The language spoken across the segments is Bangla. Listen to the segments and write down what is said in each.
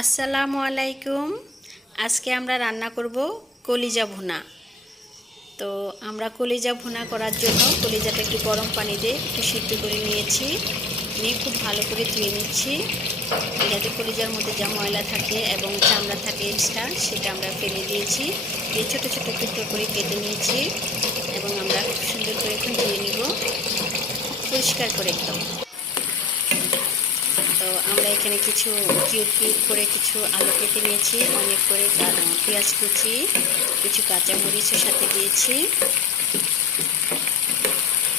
আসসালামু আলাইকুম। আজকে আমরা রান্না করব কলিজা ভুনা। তো আমরা কলিজা ভুনা করার জন্য কলিজাটা একটু গরম পানি দিয়ে একটু সিদ্ধ করে নিয়েছি। নিয়ে খুব ভালো করে ধুয়ে নিচ্ছি। যাতে কলিজার মধ্যে যা ময়লা থাকে এবং চামড়া থাকে এক্সট্রা সেটা আমরা ফেলে দিয়েছি। দিয়ে ছোটো ছোটো টুকরো করে কেটে নিয়েছি এবং আমরা খুব সুন্দর করে এখন ধুয়ে নিব। পরিষ্কার করে একদম। এখানে কিছু কিউব কিউব করে কিছু আলু কেটে নিয়েছি, অনেক করে পেঁয়াজ কুচি, কিছু কাঁচামরিচের সাথে দিয়েছি।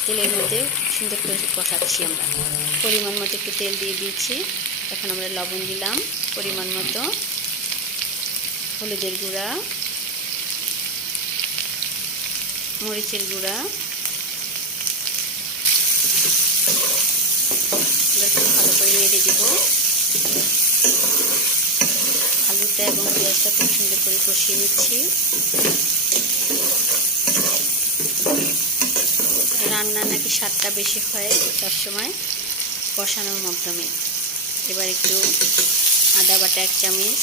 তেলের মধ্যে সুন্দর করে কষাচ্ছি আমরা। পরিমাণ মতো একটু তেল দিয়ে দিয়েছি। এখন আমরা লবণ দিলাম পরিমাণ মতো। হলুদের গুঁড়া, মরিচের গুঁড়া। ভালো করে নেড়ে দিব। পেঁয়াজটা খুব সুন্দর করে কষিয়ে নিচ্ছি। রান্না নাকি স্বাদটা বেশি হয় সবসময় কষানোর মাধ্যমে। এবার একটু আদা বাটা এক চামচ,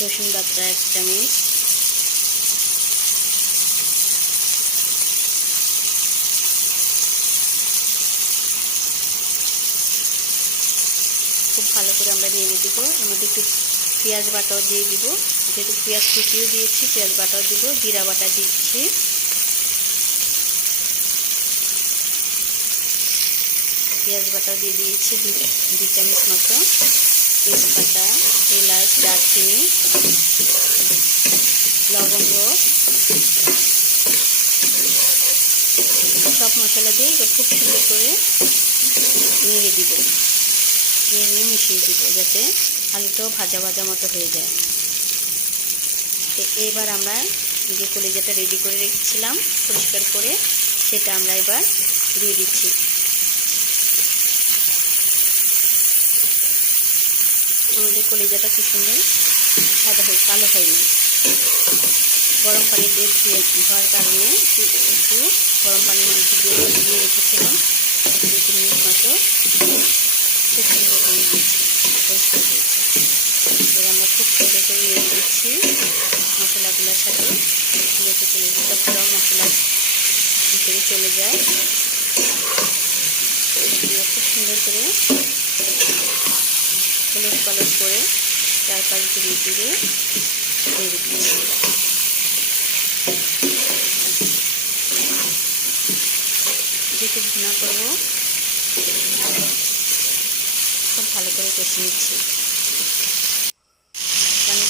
রসুন বাটা এক চামচ, খুব ভালো করে আমরা নেড়ে দিব। মধ্যে একটু পেঁয়াজ বাটাও দিয়ে দিব। যেহেতু পেঁয়াজ কুচিও দিয়েছি, পেঁয়াজ বাটাও দিব, জিরা বাটা দিচ্ছি। পেঁয়াজ বাটাও দিয়ে দিয়েছি দু চামচ মতো তেজপাতা, এলাচ, দারচিনি, লবঙ্গ। সব মশলা দিয়ে এবার খুব সুন্দর করে নেড়ে দিব। নিয়ে মিশিয়ে দিব যাতে আলুটাও ভাজা ভাজা মতো হয়ে যায়। তো এবার আমরা যে কলিজাটা রেডি করে রেখেছিলাম, পরিষ্কার করে সেটা আমরা এবার দিয়ে দিচ্ছি। আমাদের কলিজাটা কি সুন্দর সাদা হয়ে, কালো হয়নি। গরম পানিতে ধুয়ে ধোয়ার কারণে একটু গরম পানির মধ্যে দিয়ে রেখেছিলাম। দু তিন মিনিট মতো খুব সুন্দর হয়ে দিয়েছি পরিষ্কার হয়েছে এবার আমরা খুব সুন্দর করে নিয়ে দিচ্ছি মশলাগুলোর সাথে। যেতে পুরো মশলার ভিতরে চলে যায়। খুব সুন্দর করে হলুদ পালট করে চারপাশ ঘুরিয়ে দিয়ে নেড়ে দিচ্ছি যেহেতু ভুনা করব। খুব ভালো করে কষিয়ে নিচ্ছি।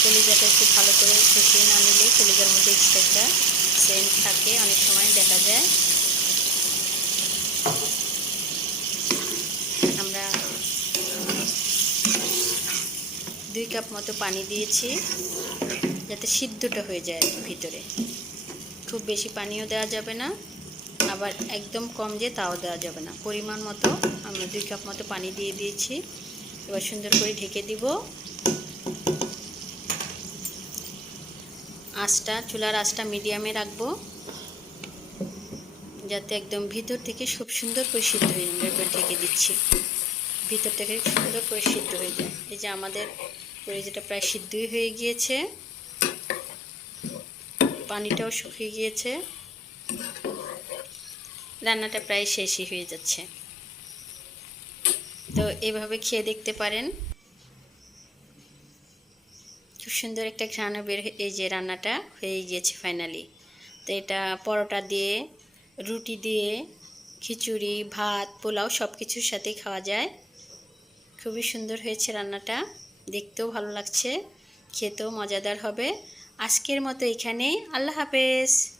কলিজাটা একটু ভালো করে কষিয়ে না নিলে কলিজার মধ্যে এক্সট্রা একটা সেন্ট থাকে, অনেক সময় দেখা যায়। আমরা দুই কাপ মতো পানি দিয়েছি, যাতে সিদ্ধটা হয়ে যায় ভিতরে। খুব বেশি পানিও দেওয়া যাবে না, আবার একদম কম যে তাও দেওয়া যাবে না। পরিমাণ মতো আমরা দুই কাপ মতো পানি দিয়ে দিয়েছি। এবার সুন্দর করে ঢেকে দিব। আঁচটা, চুলার আঁচটা মিডিয়ামে রাখব। যাতে একদম ভিতর থেকে খুব সুন্দর করে সিদ্ধ হয়ে যায় এবার ঢেকে দিচ্ছি। ভিতর থেকে সুন্দর করে সিদ্ধ হয়ে যায়। এই যে আমাদের যেটা প্রায় সিদ্ধই হয়ে গিয়েছে। পানিটাও শুকিয়ে গিয়েছে। রান্নাটা প্রায় শেষই হয়ে যাচ্ছে। তো এভাবে খেয়ে দেখতে পারেন। খুব সুন্দর একটা ঘ্রাণও বের এই যে রান্নাটা হয়ে গিয়েছে ফাইনালি তো এটা পরোটা দিয়ে, রুটি দিয়ে, খিচুড়ি, ভাত, পোলাও সব কিছুর সাথেই খাওয়া যায়। খুবই সুন্দর হয়েছে রান্নাটা। দেখতেও ভালো লাগছে, খেতেও মজাদার হবে। আজকের মতো এখানেই। আল্লাহ হাফেজ।